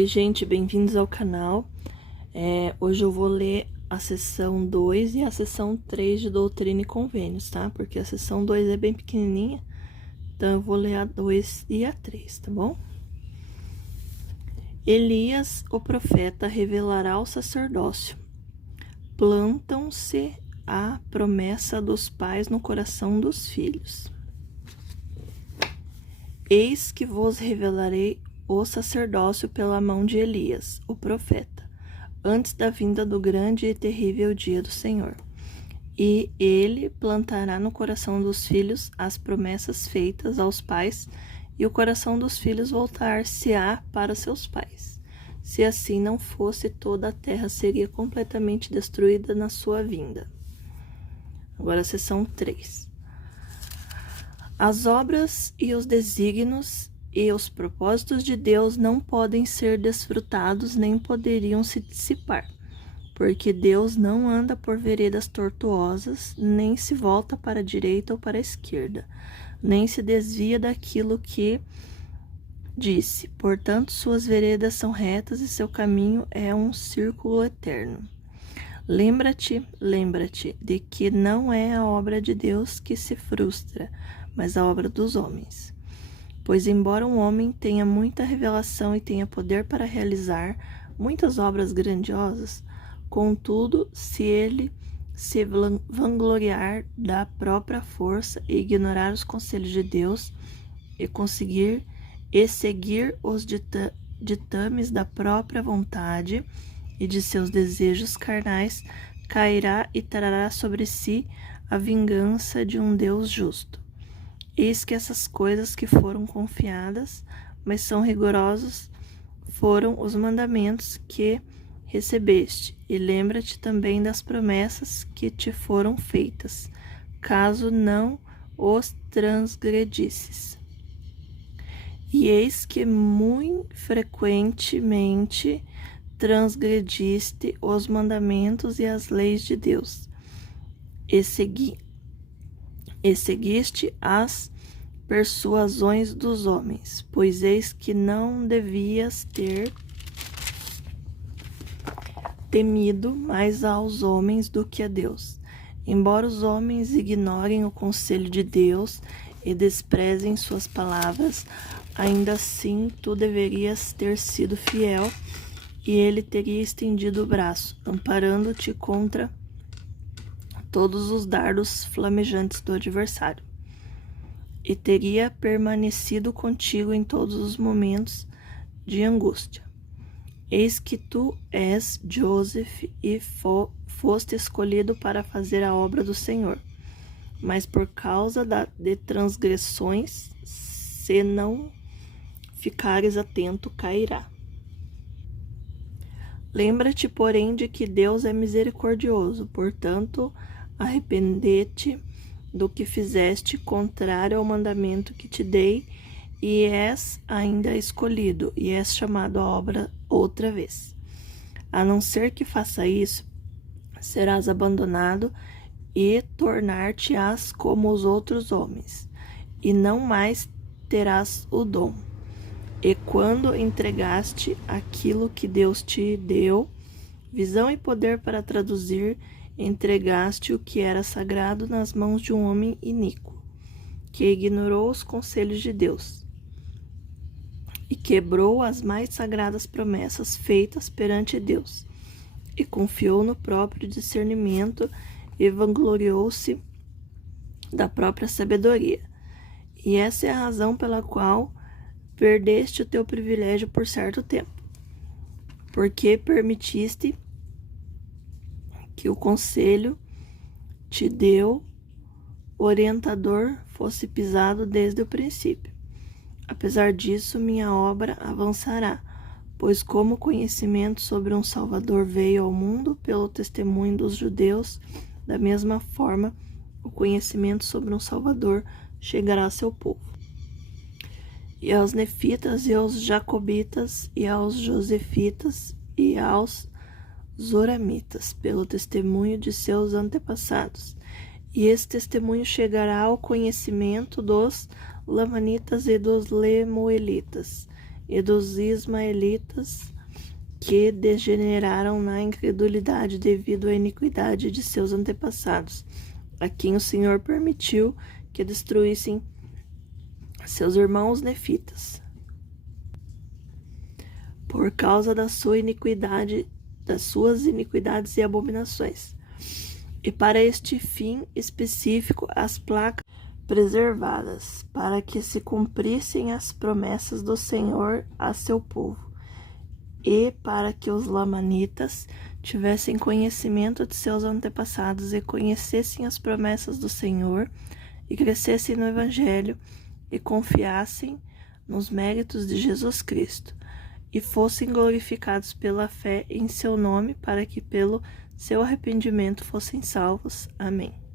Oi, gente, bem-vindos ao canal. Hoje eu vou ler a seção 2 e a seção 3 de Doutrina e Convênios, tá? Porque a seção 2 é bem pequenininha, então eu vou ler a 2 e a 3, tá bom? Elias, o profeta, revelará o sacerdócio. Plantam-se a promessa dos pais no coração dos filhos. Eis que vos revelarei o sacerdócio pela mão de Elias, o profeta, antes da vinda do grande e terrível dia do Senhor. E ele plantará no coração dos filhos as promessas feitas aos pais, e o coração dos filhos voltar-se-á para seus pais. Se assim não fosse, toda a terra seria completamente destruída na sua vinda. Agora a seção 3. As obras e os desígnios e os propósitos de Deus não podem ser desfrutados nem poderiam se dissipar, porque Deus não anda por veredas tortuosas, nem se volta para a direita ou para a esquerda, nem se desvia daquilo que disse. Portanto, suas veredas são retas e seu caminho é um círculo eterno. Lembra-te de que não é a obra de Deus que se frustra, mas a obra dos homens. Pois embora um homem tenha muita revelação e tenha poder para realizar muitas obras grandiosas, contudo, se ele se vangloriar da própria força e ignorar os conselhos de Deus e seguir os ditames da própria vontade e de seus desejos carnais, cairá e trará sobre si a vingança de um Deus justo. Eis que essas coisas que foram confiadas, mas são rigorosos, foram os mandamentos que recebeste, e lembra-te também das promessas que te foram feitas, caso não os transgredisses. E eis que muito frequentemente transgrediste os mandamentos e as leis de Deus, e seguiste as persuasões dos homens, pois eis que não devias ter temido mais aos homens do que a Deus. Embora os homens ignorem o conselho de Deus e desprezem suas palavras, ainda assim tu deverias ter sido fiel, e ele teria estendido o braço, amparando-te contra todos os dardos flamejantes do adversário, e teria permanecido contigo em todos os momentos de angústia. Eis que tu és Joseph e foste escolhido para fazer a obra do Senhor, mas por causa de transgressões, se não ficares atento, cairá. Lembra-te, porém, de que Deus é misericordioso, portanto, arrepende-te do que fizeste contrário ao mandamento que te dei, e és ainda escolhido, e és chamado à obra outra vez. A não ser que faça isso, serás abandonado e tornar-te-ás como os outros homens, e não mais terás o dom. E quando entregaste aquilo que Deus te deu, visão e poder para traduzir, entregaste o que era sagrado nas mãos de um homem iníquo, que ignorou os conselhos de Deus e quebrou as mais sagradas promessas feitas perante Deus, e confiou no próprio discernimento e vangloriou-se da própria sabedoria. E essa é a razão pela qual perdeste o teu privilégio por certo tempo, porque permitiste que o conselho te deu orientador fosse pisado desde o princípio. Apesar disso, minha obra avançará, pois como o conhecimento sobre um Salvador veio ao mundo pelo testemunho dos judeus, da mesma forma, o conhecimento sobre um Salvador chegará a seu povo. E aos nefitas, e aos jacobitas, e aos josefitas, e aos zoramitas, pelo testemunho de seus antepassados. E esse testemunho chegará ao conhecimento dos lamanitas e dos lemuelitas, e dos ismaelitas, que degeneraram na incredulidade devido à iniquidade de seus antepassados, a quem o Senhor permitiu que destruíssem seus irmãos nefitas, por causa da sua iniquidade, das suas iniquidades e abominações. E para este fim específico, as placas preservadas, para que se cumprissem as promessas do Senhor a seu povo, e para que os lamanitas tivessem conhecimento de seus antepassados e conhecessem as promessas do Senhor e crescessem no Evangelho e confiassem nos méritos de Jesus Cristo e fossem glorificados pela fé em seu nome, para que pelo seu arrependimento fossem salvos. Amém.